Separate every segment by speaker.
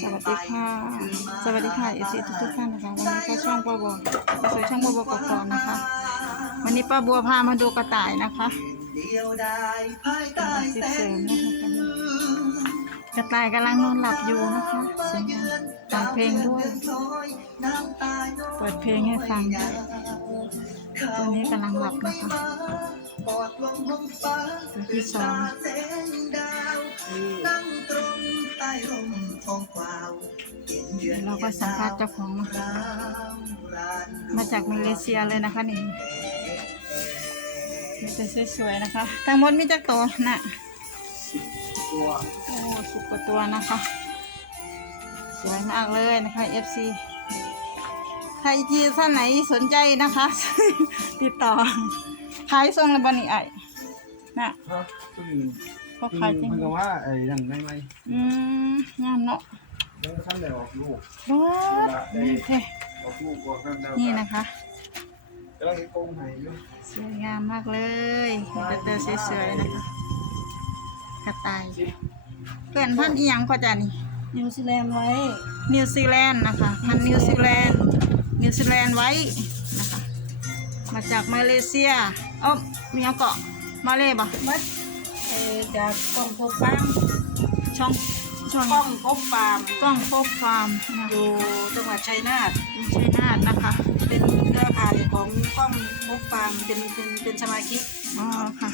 Speaker 1: วัสดีค่ะ สวัสดีค่ะเอซีทุกท่านนะคะวันนี้ก็ช่องป้าบัวก็สวยช่องป้าบัวกอกๆนะคะ วันนี้ป้าบัวพามาดูกระต่ายนะคะอาชีพเสริมนะคะกระต่ายกำลังนอนหลับอยู่นะคะเสียงฟังเพลงด้วยเปิดเพลงให้ฟังตัวนี้กำลังหลับนะคะตัวที่สองเราก็สัมภาษณ์เจ้าของนะคะมาจากมาเลเซียเลยนะคะนี่มีแต่สวยๆนะคะทั้งหมดมีจักตัวน่ะโอ้10 กว่าตัวนะคะสวยมากเลยนะคะ FC ใครที่ท่านไหนสนใจนะคะ ติดต่อขายส่งระบนี่ไอ้น่ะเขาขายจริง
Speaker 2: มันก็ว่าไอ้นั่นไม่
Speaker 1: งามเนาะ
Speaker 2: แล้วขั้นไหนออกลูก
Speaker 1: โอ้นี่เท่
Speaker 2: ออกลูกออกขั้นดาว
Speaker 1: นี่นะคะ
Speaker 2: แล้วที่กงไหนอยู่
Speaker 1: สวยงามมากเลยมีแต่ตัวสวยๆนะคะกระต่ายเกิดพันธุ์อีหยังก็จะนี่
Speaker 3: นิวซีแลนด์ไว้
Speaker 1: นิวซีแลนด์นะคะพันธุ์นิวซีแลนด์ไว้นะคะมาจากมาเลเซียมีเอาเกาะมาเลยบ่
Speaker 3: มัดจากกล้องโคฟาร์ม
Speaker 1: ช่อง
Speaker 3: กล้องโคฟาร์ม
Speaker 1: กล้องโคกฟาร์มนะ
Speaker 3: อยู่จังหวัดชัยนาท
Speaker 1: ชัยนาทนะคะ
Speaker 3: เป็นเครือข่ายของกล้องโคฟาร์มเป็นสมาชิก
Speaker 1: อ๋อค่ะ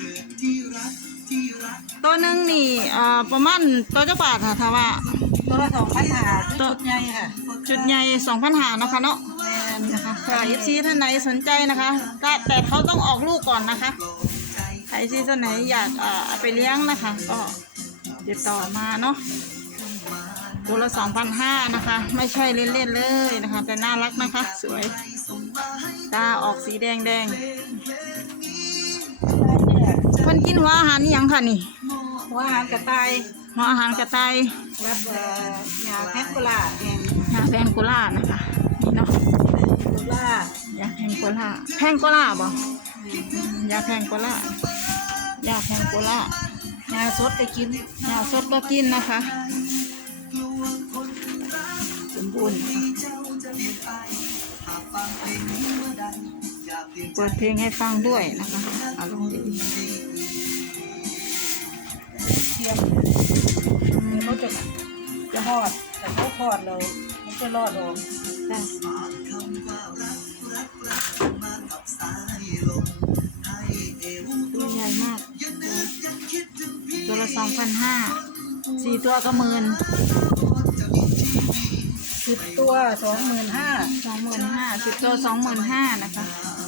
Speaker 1: ตัวหนึงนี่ประมาณตัวจะบาทค่ะถ้าว่า
Speaker 3: ตัวละ2,500ชุดใหญ่ค่ะ
Speaker 1: จุดใหญ่2,500นะคะเนาะ
Speaker 3: แม่น
Speaker 1: นะคะใครที่ท่านไหนสนใจนะคะแต่เขาต้องออกลูกก่อนนะคะใครที่ท่านไหนอยากเอาไปเลี้ยงนะคะ ก็ติดต่อมาเนาะตัวละ2,500นะคะไม่ใช่เล่นๆเลยนะคะแต่น่ารักนะคะสวยตาออกสีแดงเพิ่นกินหัวอาหารนี่ยังค่ะนี่
Speaker 3: หัวอาหารกระต่าย
Speaker 1: หัวอาหารกระต่าย
Speaker 3: รับยาแพนโกลาแห่ง
Speaker 1: ยาแพงโกล่านะคะนี่เนาะ
Speaker 3: โกลาย
Speaker 1: าแพงโกล่าบ่ยาแพงโกล่ายาแพงโกล่าย
Speaker 3: าสดก็กิน
Speaker 1: ยาสดก็กินนะคะสมบูรณ์เปิดเพลงให้ฟังด้วยนะคะอารมณ์ดี
Speaker 3: เทียมเขาจะทอดแต่เขาทอดเรามันจะรอดออก
Speaker 1: ได้ตัวใหญ่มากตัวละ2,500 4 ตัวก็10,000
Speaker 3: 10 ตัว 25,000
Speaker 1: 10 ตัว25,000นะคะ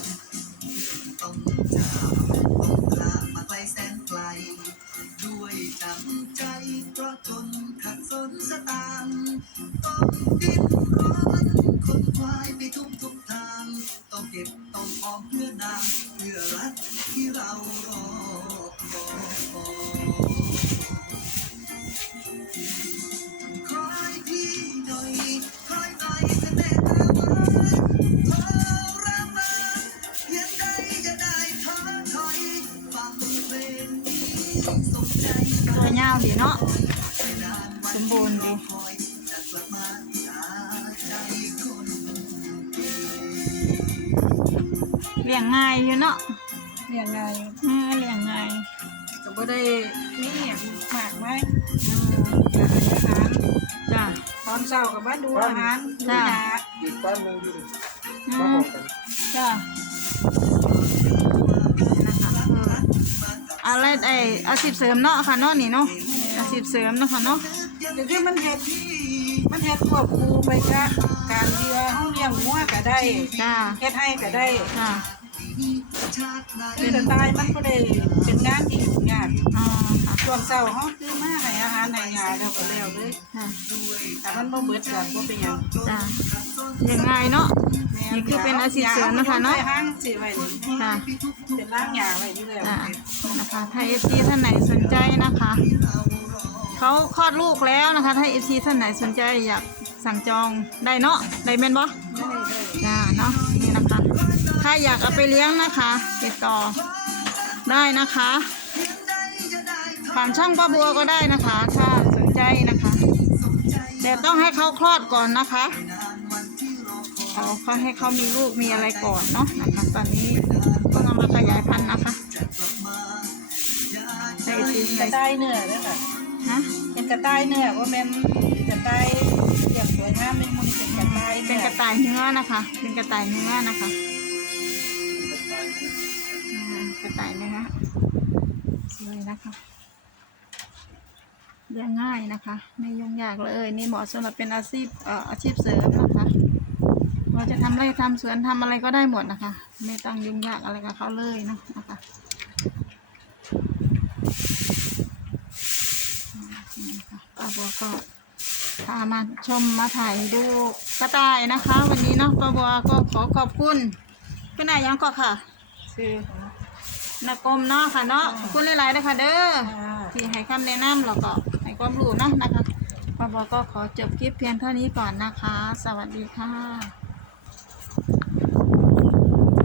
Speaker 1: ตัวยาวดีเนาะสมบูรณ์ดีเลี้ยงง่ายอยู่เนาะ
Speaker 3: เลี้ยงง่าย
Speaker 1: เลี้ยงง่าย
Speaker 3: ก็บ่ได้มีอย่างมากมาย
Speaker 1: จ้ะ
Speaker 3: ตอนเช้าก็มาดูอาหารดูยา
Speaker 2: อีกปั้นหนึงอยู่
Speaker 1: อื
Speaker 2: มาบ
Speaker 1: ม
Speaker 2: อกกัน
Speaker 1: จ้ะนะคะอะไรอาชีพเสริมเนาะค่ะเนาะนี่เนาะอาชีพเสริมเนาะค่ะเนาะ
Speaker 3: แต่ที่มันเฮ็ดควบคู่ไปกับการเลี้ยงเฮาเลี้ยงงัวก็ได้
Speaker 1: จ้ะ
Speaker 3: เฮ็ดให้ก็ได้
Speaker 1: จ้ะ
Speaker 3: คือแต่ตายมันก็ได้เป็นงานที่ยุ่งยาก
Speaker 1: อ๋อค่ะ
Speaker 3: ช่วงเช้าเฮาคือมาให้อาหารให้ยาแล้วก็แล้วเลย
Speaker 1: ค่ะ
Speaker 3: แต่มันบ่เบิดก็บ่เป็นหยัง
Speaker 1: จ้ะเลี้ยงง่ายเนาะนี่คือเป็นอาชีพเสริมนะคะเนาะ
Speaker 3: ห้างสิไว้นี่
Speaker 1: ค่ะ
Speaker 3: เป็นร้านยาไว้อยู่แล้ว
Speaker 1: จ้ะนะคะถ้า FC ท่านไหนสนใจนะคะเขาคลอดลูกแล้วนะคะถ้า FC ท่านไหนสนใจอยากสั่งจองได้เนาะได้แม่นบ่
Speaker 3: ได้
Speaker 1: จ้าเนาะนี่นะคะถ้าอยากเอาไปเลี้ยงนะคะติดต่อได้นะคะผ่านช่องป้าบัวก็ได้นะคะถ้าสนใจนะคะแต่ต้องให้เขาคลอดก่อนนะคะเขาให้เขามีลูกมีอะไรก่อนเนาะนะคะตอนนี้ต้องเอามาขยายพันธุ์นะคะใส่ตีน
Speaker 3: กระต่ายเนื้อเด้อค่ะ
Speaker 1: ฮะ
Speaker 3: เป็นกระต่ายเนื้อว่าแม่นกระต่ายอย่างสวยงามในมุมเป็นกระต่าย
Speaker 1: เป็นกระต่ายเนื้อนะคะ เป็นกระต่ายเนื้อนะคะกระต่ายเนื้อสวยนะคะเลี้ยงง่ายนะคะ ไม่ยุ่งยากเลยนี่เหมาะสำหรับเป็นอาชีพเสริมนะคะเราจะทำไร่ทำสวนทำอะไรก็ได้หมดนะคะ ไม่ต้องยุ่งยากอะไรกับเขาเลยนะคะนี่ค่ะป้าบัวก็พามาชมมาถ่ายดูกระต่ายนะคะ วันนี้เนาะป้าบัวก็ขอขอบคุณพี่นายยังก็ค่ะ
Speaker 3: ชื่อของ
Speaker 1: นากรมเนาะค่ะเนาะขอบคุณหลายๆเลยค่ะเด้อ
Speaker 3: ค่ะ
Speaker 1: ที่ให้คำแนะนำแล้วก็ให้ความรู้เนาะนะคะป้าบัวก็ขอจบคลิปเพียงเท่านี้ก่อนนะคะ สวัสดีค่ะ